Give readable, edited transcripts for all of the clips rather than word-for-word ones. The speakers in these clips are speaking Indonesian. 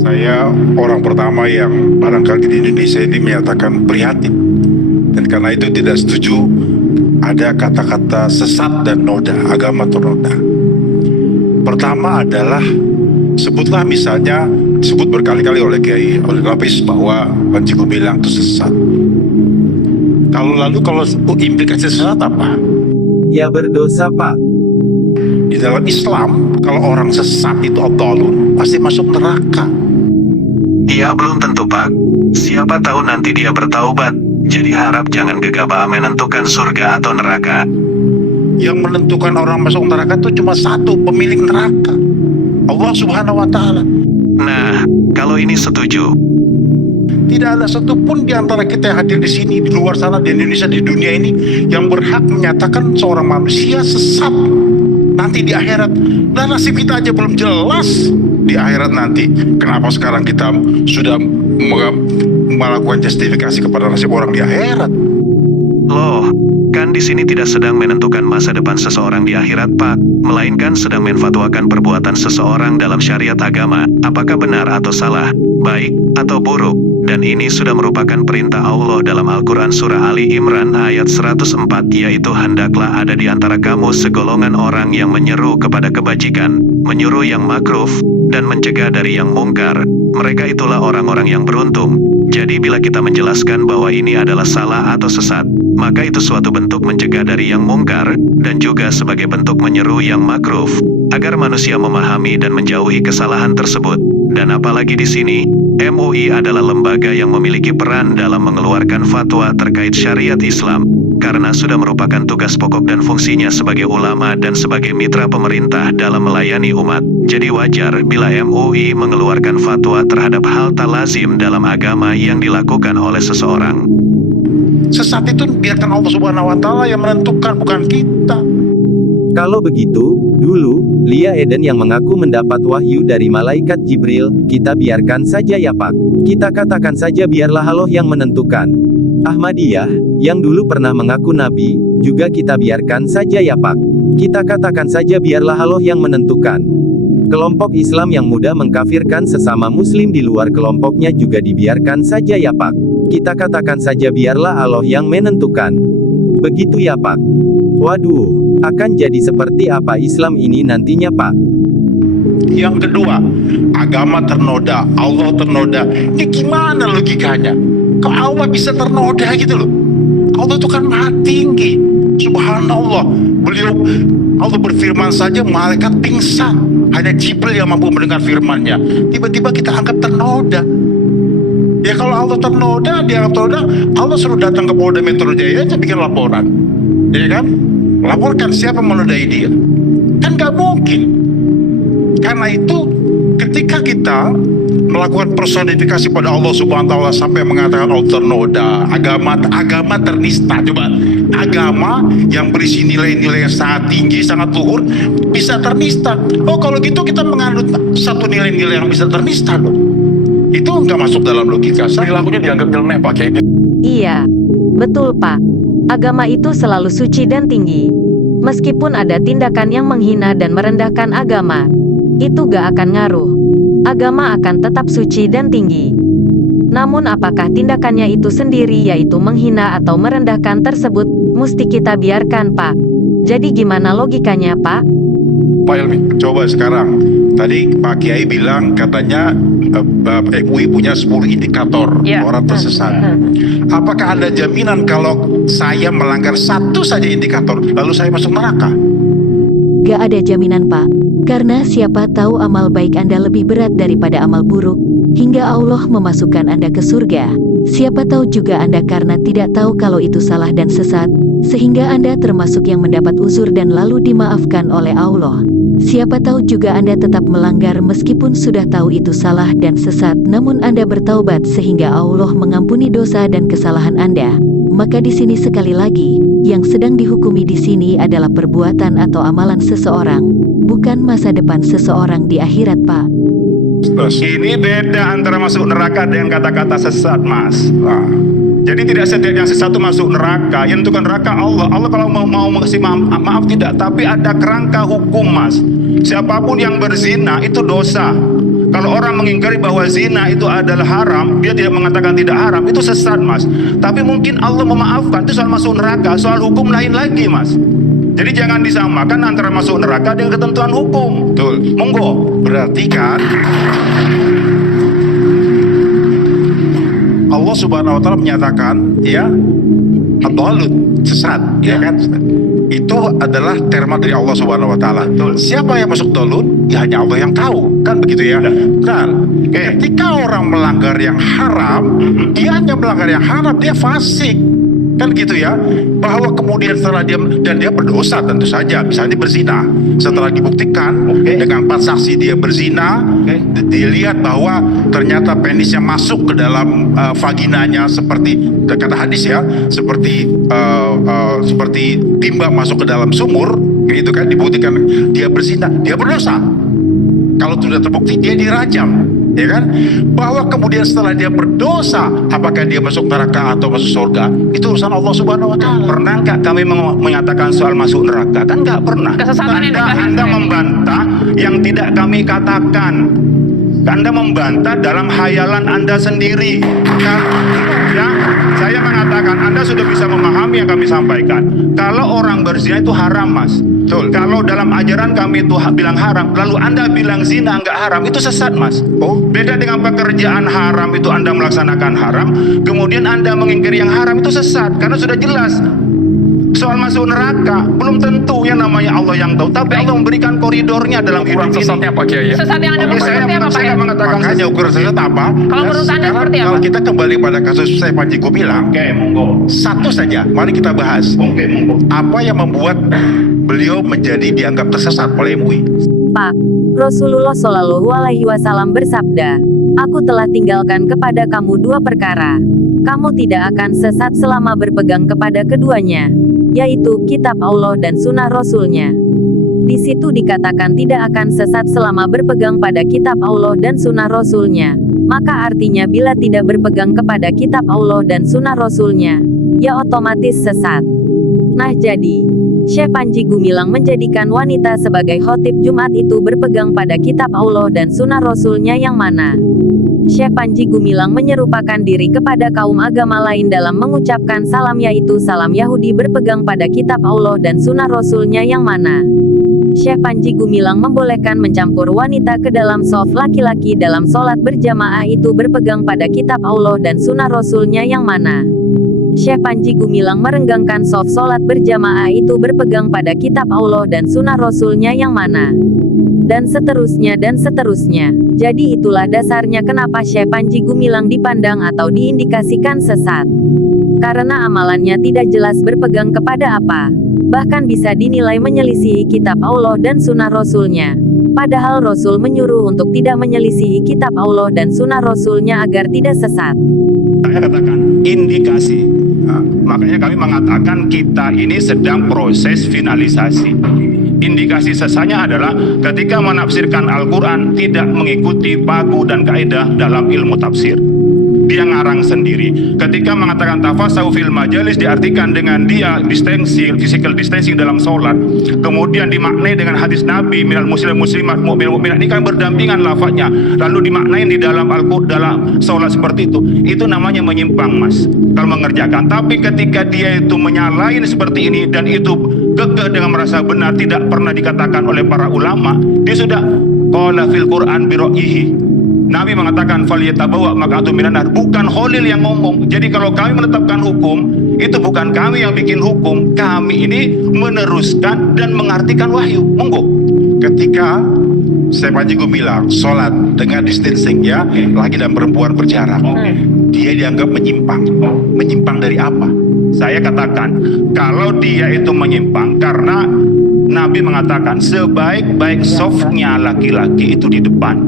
Saya orang pertama yang barangkali di Indonesia ini menyatakan prihatin, dan karena itu tidak setuju ada kata-kata sesat dan noda, agama ternoda. Pertama adalah sebutlah misalnya disebut berkali-kali oleh Kiai oleh Lapis bahwa Panji Gumilang itu sesat. Kalau implikasi sesat apa? Ya berdosa, Pak. Di dalam Islam, kalau orang sesat itu adhalun, pasti masuk neraka. Ya belum tentu, Pak. Siapa tahu nanti dia bertaubat. Jadi harap jangan gegabah menentukan surga atau neraka. Yang menentukan orang masuk neraka itu cuma satu, pemilik neraka, Allah Subhanahu wa Ta'ala. Nah, kalau ini setuju. Tidak ada satupun di antara kita yang hadir di sini, di luar sana, di Indonesia, di dunia ini yang berhak menyatakan seorang manusia sesat nanti di akhirat. Dan nasib kita aja belum jelas di akhirat nanti. Kenapa sekarang kita sudah melakukan justifikasi kepada nasib orang di akhirat? Loh, kan di sini tidak sedang menentukan masa depan seseorang di akhirat, Pak, melainkan sedang menfatwakan perbuatan seseorang dalam syariat agama, apakah benar atau salah, baik atau buruk. Dan ini sudah merupakan perintah Allah dalam Al-Quran Surah Ali Imran ayat 104, yaitu hendaklah ada di antara kamu segolongan orang yang menyeru kepada kebajikan, menyuruh yang makruf, dan mencegah dari yang mungkar. Mereka itulah orang-orang yang beruntung. Jadi bila kita menjelaskan bahwa ini adalah salah atau sesat, maka itu suatu bentuk mencegah dari yang mungkar, dan juga sebagai bentuk menyeru yang makruf, agar manusia memahami dan menjauhi kesalahan tersebut. Dan apalagi di sini, MUI adalah lembaga yang memiliki peran dalam mengeluarkan fatwa terkait syariat Islam, karena sudah merupakan tugas pokok dan fungsinya sebagai ulama dan sebagai mitra pemerintah dalam melayani umat. Jadi wajar bila MUI mengeluarkan fatwa terhadap hal tak lazim dalam agama yang dilakukan oleh seseorang. Sesat itu biarkan Allah Subhanahu wa Ta'ala yang menentukan, bukan kita. Kalau begitu, dulu, Lia Eden yang mengaku mendapat wahyu dari malaikat Jibril, kita biarkan saja ya Pak. Kita katakan saja biarlah Allah yang menentukan. Ahmadiyah, yang dulu pernah mengaku Nabi, juga kita biarkan saja ya Pak. Kita katakan saja biarlah Allah yang menentukan. Kelompok Islam yang mudah mengkafirkan sesama Muslim di luar kelompoknya juga dibiarkan saja ya Pak. Kita katakan saja biarlah Allah yang menentukan. Begitu ya Pak. Waduh, akan jadi seperti apa Islam ini nantinya Pak? Yang kedua, agama ternoda, Allah ternoda. Ini gimana logikanya? Kok Allah bisa ternoda gitu loh? Allah itu kan maha tinggi, subhanallah. Allah berfirman saja malaikat pingsan. Hanya Jibril yang mampu mendengar firman-Nya. Tiba-tiba kita anggap ternoda. Ya kalau Allah ternoda, dianggap ternoda, Allah suruh datang ke Polda Metro Jaya aja bikin laporan. Ya kan? Laporkan siapa menodai dia. Kan gak mungkin. Karena itu ketika kita melakukan personifikasi pada Allah Subhanahu wa Ta'ala sampai mengatakan Allah ternoda, agama ternista. Coba, agama yang berisi nilai-nilai yang sangat tinggi, sangat luhur, bisa ternista. Oh kalau gitu kita menganut satu nilai-nilai yang bisa ternista loh. Itu nggak masuk dalam logika. Perilakunya dianggap nyeleneh Pak Kiai. Iya, betul Pak. Agama itu selalu suci dan tinggi. Meskipun ada tindakan yang menghina dan merendahkan agama, itu gak akan ngaruh. Agama akan tetap suci dan tinggi. Namun apakah tindakannya itu sendiri yaitu menghina atau merendahkan tersebut, mesti kita biarkan Pak. Jadi gimana logikanya Pak? Pak Helmi, coba sekarang. Tadi Pak Kiai bilang katanya MUI punya 10 indikator orang tersesat. Apakah ada jaminan kalau saya melanggar satu saja indikator, lalu saya masuk neraka? Gak ada jaminan Pak, karena siapa tahu amal baik Anda lebih berat daripada amal buruk, hingga Allah memasukkan Anda ke surga. Siapa tahu juga Anda karena tidak tahu kalau itu salah dan sesat, sehingga Anda termasuk yang mendapat uzur dan lalu dimaafkan oleh Allah. Siapa tahu juga Anda tetap melanggar meskipun sudah tahu itu salah dan sesat, namun Anda bertaubat sehingga Allah mengampuni dosa dan kesalahan Anda. Maka di sini sekali lagi, yang sedang dihukumi di sini adalah perbuatan atau amalan seseorang, bukan masa depan seseorang di akhirat, Pak. Terus. Ini beda antara masuk neraka dengan kata-kata sesat, Mas. Nah, Jadi tidak setiap yang sesat itu masuk neraka. Yang menentukan neraka Allah. Allah kalau mau mengasih maaf tidak, tapi ada kerangka hukum, Mas. Siapapun yang berzina itu dosa. Kalau orang mengingkari bahwa zina itu adalah haram, dia tidak mengatakan tidak haram, itu sesat, Mas. Tapi mungkin Allah memaafkan, itu soal masuk neraka, soal hukum lain lagi, Mas. Jadi jangan disamakan antara masuk neraka dengan ketentuan hukum. betul. Monggo. Berarti kan Allah Subhanahu wa taala menyatakan ya ad-dhalut, sesat, ya kan? Itu adalah terma dari Allah Subhanahu wa taala. Siapa yang masuk dhalut? Ya hanya Allah yang tahu. Kan begitu ya? Kan. Ketika orang melanggar yang haram, dia hanya melanggar yang haram, dia fasik. Kan gitu ya, bahwa kemudian setelah dia dan dia berdosa tentu saja, misalnya berzina, setelah dibuktikan dengan 4 saksi dia berzina, dilihat bahwa ternyata penisnya masuk ke dalam vaginanya seperti kata hadis ya, seperti timba masuk ke dalam sumur, gitu kan, dibuktikan dia berzina, dia berdosa. Kalau sudah terbukti dia dirajam. Ya kan, bahwa kemudian setelah dia berdosa, apakah dia masuk neraka atau masuk surga, itu urusan Allah Subhanahu wa taala. Pernah nggak kami mengatakan soal masuk neraka? Kan nggak pernah. Kesesatan yang dibahas. Anda membantah yang tidak kami katakan. Anda membantah dalam hayalan Anda sendiri. Kan? Ya, saya mengatakan Anda sudah bisa memahami yang kami sampaikan. Kalau orang berzina itu haram, Mas. Betul. Kalau dalam ajaran kami itu bilang haram, lalu Anda bilang zina nggak haram, itu sesat, Mas. Beda dengan pekerjaan haram itu Anda melaksanakan haram, kemudian Anda mengingkari yang haram, itu sesat karena sudah jelas. Soal masuk neraka belum tentu yang namanya Allah yang tahu, tapi Allah memberikan koridornya dalam hidup ini. Pak Kiai ya? Sesat yang Anda maksud seperti apa, Pak? Saya mengatakan Makanya ukuran sesat apa? Kalau menurut Anda Sekarang seperti apa? kalau kita kembali pada kasus saya Panji Gumilang, Oke, monggo. satu saja, mari kita bahas. Oke, monggo. Apa yang membuat beliau menjadi dianggap tersesat oleh MUI? Pak, Rasulullah Shallallahu Alaihi Wasallam bersabda, "Aku telah tinggalkan kepada kamu 2 perkara. Kamu tidak akan sesat selama berpegang kepada keduanya, yaitu kitab Allah dan sunnah Rasulnya." Di situ dikatakan tidak akan sesat selama berpegang pada kitab Allah dan sunnah Rasulnya. Maka artinya bila tidak berpegang kepada kitab Allah dan sunnah Rasulnya, ya otomatis sesat. Nah jadi, Syekh Panji Gumilang menjadikan wanita sebagai khotib Jumat itu berpegang pada kitab Allah dan sunnah Rasulnya yang mana? Syekh Panji Gumilang menyerupakan diri kepada kaum agama lain dalam mengucapkan salam, yaitu salam Yahudi berpegang pada kitab Allah dan sunnah Rasulnya yang mana? Syekh Panji Gumilang membolehkan mencampur wanita ke dalam shaf laki-laki dalam sholat berjamaah itu berpegang pada kitab Allah dan sunnah Rasulnya yang mana? Syekh Panji Gumilang merenggangkan shaf sholat berjamaah itu berpegang pada kitab Allah dan sunnah Rasulnya yang mana? Dan seterusnya dan seterusnya. Jadi itulah dasarnya kenapa Syekh Panji Gumilang dipandang atau diindikasikan sesat. Karena amalannya tidak jelas berpegang kepada apa. Bahkan bisa dinilai menyelisihi kitab Allah dan sunnah Rasulnya. Padahal Rasul menyuruh untuk tidak menyelisihi kitab Allah dan sunnah Rasulnya agar tidak sesat. Saya katakan indikasi. Nah, makanya kami mengatakan kita ini sedang proses finalisasi. Indikasi sesanya adalah ketika menafsirkan Al-Quran tidak mengikuti paku dan kaidah dalam ilmu tafsir. Dia ngarang sendiri. Ketika mengatakan tafasahu fil majalis diartikan dengan dia physical distancing dalam sholat, kemudian dimaknai dengan hadis Nabi minal muslim muslimat mu'min mu'minat, ini kan berdampingan lafadznya, lalu dimaknai di dalam Al-Quran dalam sholat seperti itu namanya menyimpang, Mas, kalau mengerjakan. Tapi ketika dia itu menyalahin seperti ini dan itu kekeh dengan merasa benar, tidak pernah dikatakan oleh para ulama, dia sudah qala fil Quran bi ra'yihi. Nabi mengatakan faliyatabawa maq'adahu minan nar, bukan Khalil yang ngomong. Jadi kalau kami menetapkan hukum, itu bukan kami yang bikin hukum, kami ini meneruskan dan mengartikan wahyu. Monggo. Ketika Syekh Panji Gumilang sholat dengan distancing ya, laki dan perempuan berjarak, dia dianggap menyimpang. Menyimpang dari apa? Saya katakan, kalau dia itu menyimpang karena Nabi mengatakan sebaik-baik softnya laki-laki itu di depan,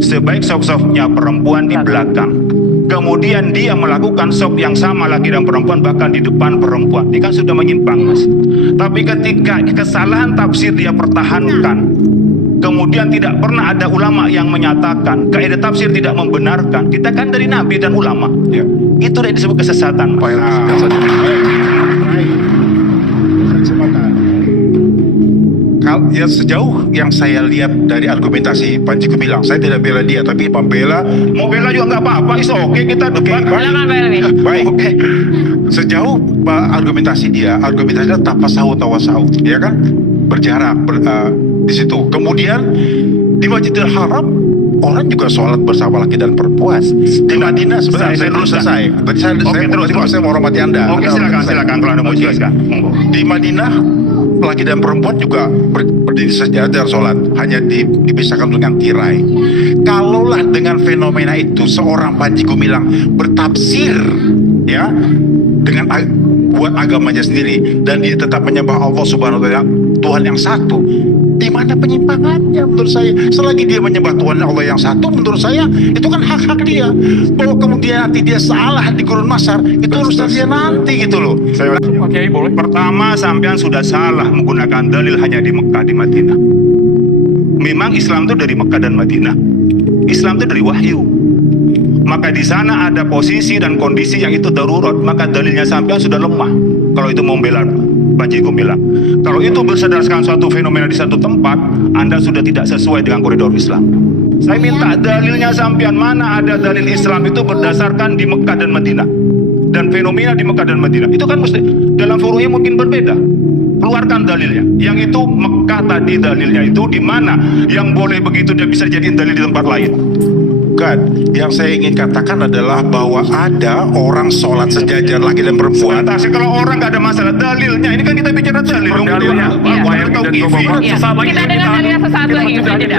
sebaik soft-softnya perempuan di belakang. kemudian dia melakukan sop yang sama laki dan perempuan, bahkan di depan perempuan. Ini kan sudah menyimpang, Mas. Tapi ketika kesalahan tafsir dia pertahankan, kemudian tidak pernah ada ulama yang menyatakan kaidah tafsir tidak membenarkan, kita kan dari nabi dan ulama, Ya. itu yang disebut kesesatan, Mas. Ya, sejauh yang saya lihat dari argumentasi Panji Gumilang, saya tidak bela dia, tapi membela. Mau bela juga nggak apa-apa, is oke, kita debat. Silakan Pak Helmi. Baik, sejauh argumentasi dia tapasahu tawasahu, ya kan, berjarak di situ. Kemudian di Masjidil Haram orang juga sholat bersama laki dan perempuan. Di Madinah sebenarnya saya dulu selesai. Tadi saya mau hormati Anda. Oke, silakan kalau Anda mau jelaskan. Monggo. Di Madinah laki dan perempuan juga berdiri sejajar sholat, hanya dipisahkan dengan tirai. Kalaulah dengan fenomena itu seorang Panji Gumilang bertafsir, ya, dengan buat agamanya sendiri, dan dia tetap menyembah Allah Subhanahu wa Ta'ala, Tuhan yang satu, di mana penyimpangannya menurut saya? Selagi dia menyembah Tuhan Allah yang satu, menurut saya itu kan hak-hak dia. Bahwa kemudian nanti dia salah di gurun masar, itu urusan dia nanti gitu loh. Pertama, sampean sudah salah menggunakan dalil hanya di Mekah, di Madinah. Memang Islam itu dari Mekah dan Madinah. Islam itu dari wahyu. Maka di sana ada posisi dan kondisi yang itu darurat, maka dalilnya sampean sudah lemah. Kalau itu membela Panji Gumilang. Kalau itu berdasarkan suatu fenomena di satu tempat, Anda sudah tidak sesuai dengan koridor Islam. Saya minta dalilnya sampean, mana ada dalil Islam itu berdasarkan di Mekah dan Madinah. Dan fenomena di Mekah dan Madinah itu kan mesti dalam furu'nya mungkin berbeda. Keluarkan dalilnya. Yang itu Mekah tadi dalilnya itu di mana yang boleh begitu dia bisa jadiin dalil di tempat lain. Bukan, yang saya ingin katakan adalah bahwa ada orang sholat sejajar laki dan perempuan. Sebentar, kalau orang nggak ada masalah dalilnya, ini kan kita bicara dalil. Iya. Wahyu tauqifi. Iya. Kita dengar dalilnya sesaat lagi. Usai jeda.